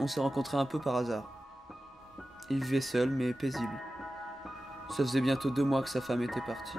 On s'est rencontrés un peu par hasard. Il vivait seul mais paisible. Ça faisait bientôt 2 mois que sa femme était partie.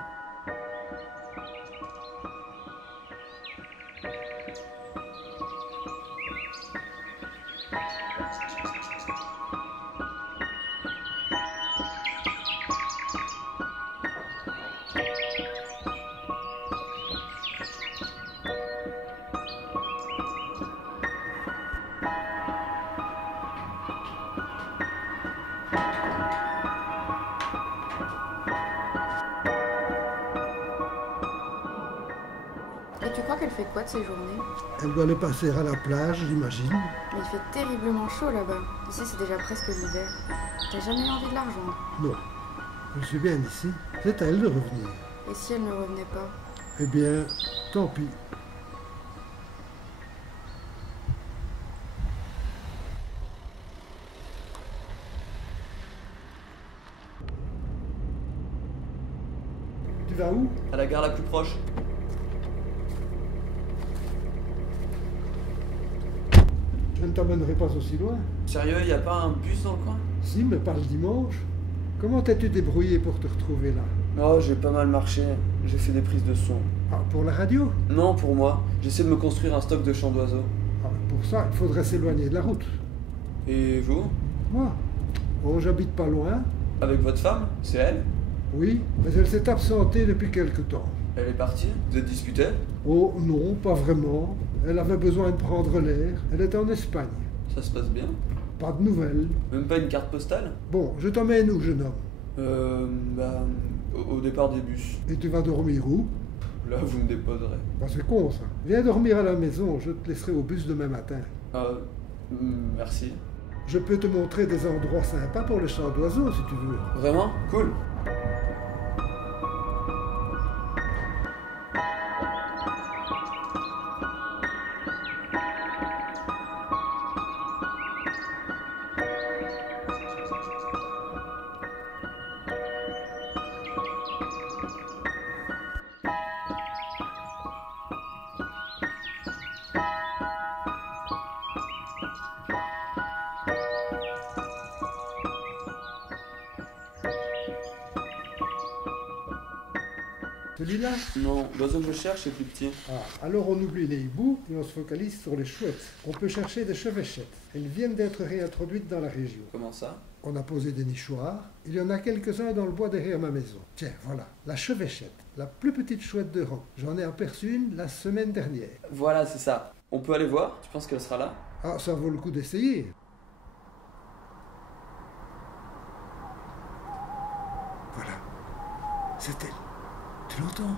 Et tu crois qu'elle fait quoi de ses journées? Elle doit les passer à la plage, j'imagine. Mais il fait terriblement chaud là-bas. Ici, c'est déjà presque l'hiver. T'as jamais eu envie de la rejoindre? Non, je suis bien ici. C'est à elle de revenir. Et si elle ne revenait pas? Eh bien, tant pis. Tu vas où? À la gare la plus proche. Je ne t'emmènerai pas aussi loin. Sérieux, y a pas un bus dans le coin? Si, mais pas le dimanche. Comment t'es-tu débrouillé pour te retrouver là? Oh, j'ai pas mal marché. J'ai fait des prises de son. Ah, pour la radio? Non, pour moi. J'essaie de me construire un stock de chants d'oiseaux. Ah, pour ça, il faudrait s'éloigner de la route. Et vous? Moi? Oh, j'habite pas loin. Avec votre femme? C'est elle? Oui, mais elle s'est absentée depuis quelque temps. Elle est partie? Vous êtes disputé? Oh non, pas vraiment. Elle avait besoin de prendre l'air. Elle est en Espagne. Ça se passe bien? Pas de nouvelles. Même pas une carte postale? Bon, je t'emmène où, jeune homme? Bah, au départ des bus. Et tu vas dormir où? Là, vous me déposerez. Bah, c'est con ça. Viens dormir à la maison, je te laisserai au bus demain matin. Merci. Je peux te montrer des endroits sympas pour les chants d'oiseaux si tu veux. Vraiment? Cool. Celui-là? Non, l'oiseau que je cherche est plus petit. Ah, alors on oublie les hiboux et on se focalise sur les chouettes. On peut chercher des chevêchettes. Elles viennent d'être réintroduites dans la région. Comment ça? On a posé des nichoirs. Il y en a quelques-uns dans le bois derrière ma maison. Tiens, voilà, la chevêchette, la plus petite chouette de rang. J'en ai aperçu une la semaine dernière. Voilà, c'est ça. On peut aller voir? Tu penses qu'elle sera là? Ah, ça vaut le coup d'essayer. Voilà, c'est elle. Tu l'entends?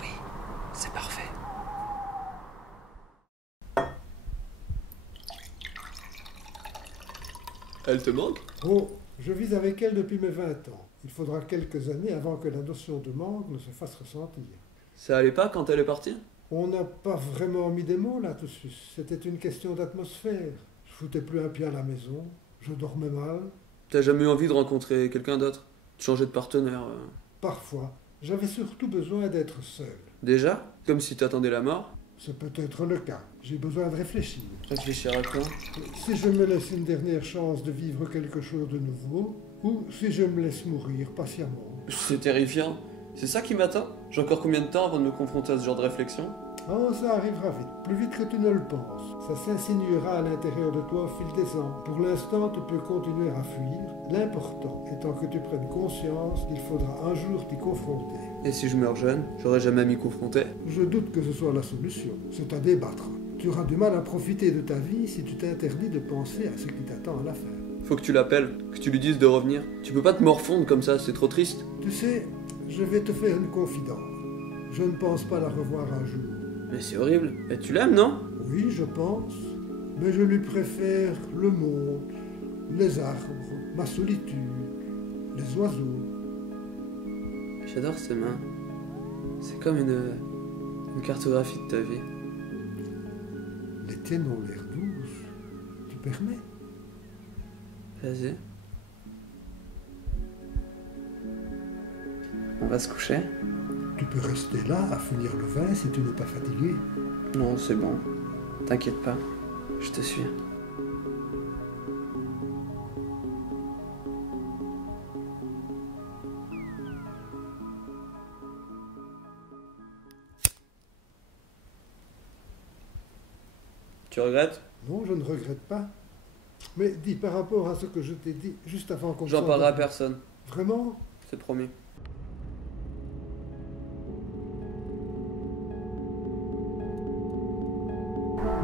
Oui, c'est parfait. Elle te manque? Oh, je vis avec elle depuis mes 20 ans. Il faudra quelques années avant que la notion de manque ne se fasse ressentir. Ça allait pas quand elle est partie? On n'a pas vraiment mis des mots là-dessus. C'était une question d'atmosphère. Je foutais plus un pied à la maison. Je dormais mal. T'as jamais eu envie de rencontrer quelqu'un d'autre? De changer de partenaire? Parfois, j'avais surtout besoin d'être seul. Déjà? Comme si t'attendais la mort? C'est peut-être le cas. J'ai besoin de réfléchir. Réfléchir à quoi? Si je me laisse une dernière chance de vivre quelque chose de nouveau, ou si je me laisse mourir patiemment. C'est terrifiant. C'est ça qui m'attend? J'ai encore combien de temps avant de me confronter à ce genre de réflexion? Oh, ça arrivera vite, plus vite que tu ne le penses. Ça s'insinuera à l'intérieur de toi au fil des ans. Pour l'instant, tu peux continuer à fuir. L'important étant que tu prennes conscience qu'il faudra un jour t'y confronter. Et si je meurs jeune, j'aurais jamais à m'y confronter? Je doute que ce soit la solution. C'est à débattre. Tu auras du mal à profiter de ta vie si tu t'interdis de penser à ce qui t'attend à la fin. Faut que tu l'appelles, que tu lui dises de revenir. Tu peux pas te morfondre comme ça, c'est trop triste. Tu sais, je vais te faire une confidence. Je ne pense pas la revoir un jour. Mais c'est horrible. Et tu l'aimes, non? Oui, je pense. Mais je lui préfère le monde, les arbres, ma solitude, les oiseaux. J'adore ces mains. C'est comme une cartographie de ta vie. Les tiennes ont l'air douces. Tu permets? Vas-y. On va se coucher? Tu Tu peux rester là à finir le vin si tu n'es pas fatigué. Non, c'est bon. T'inquiète pas, je te suis. Tu regrettes? Non, je ne regrette pas. Mais dis, par rapport à ce que je t'ai dit juste avant qu'on J'en s'endorme- parlerai à personne, Vraiment? c'est promis.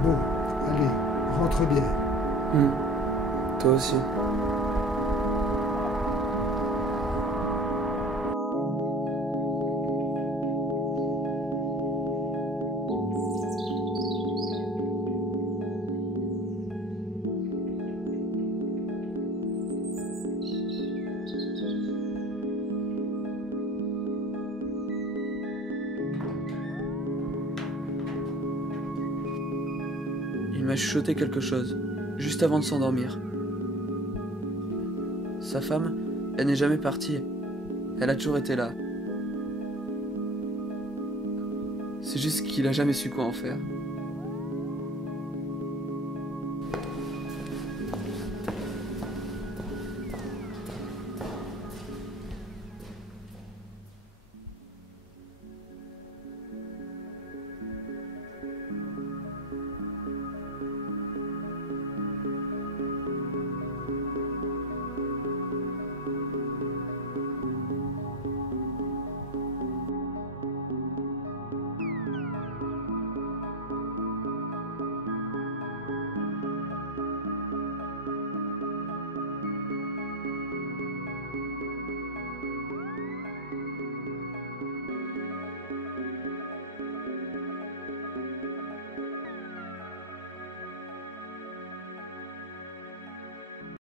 Bon, allez, rentre bien. Toi aussi. Il m'a chuchoté quelque chose, juste avant de s'endormir. Sa femme, elle n'est jamais partie. Elle a toujours été là. C'est juste qu'il a jamais su quoi en faire.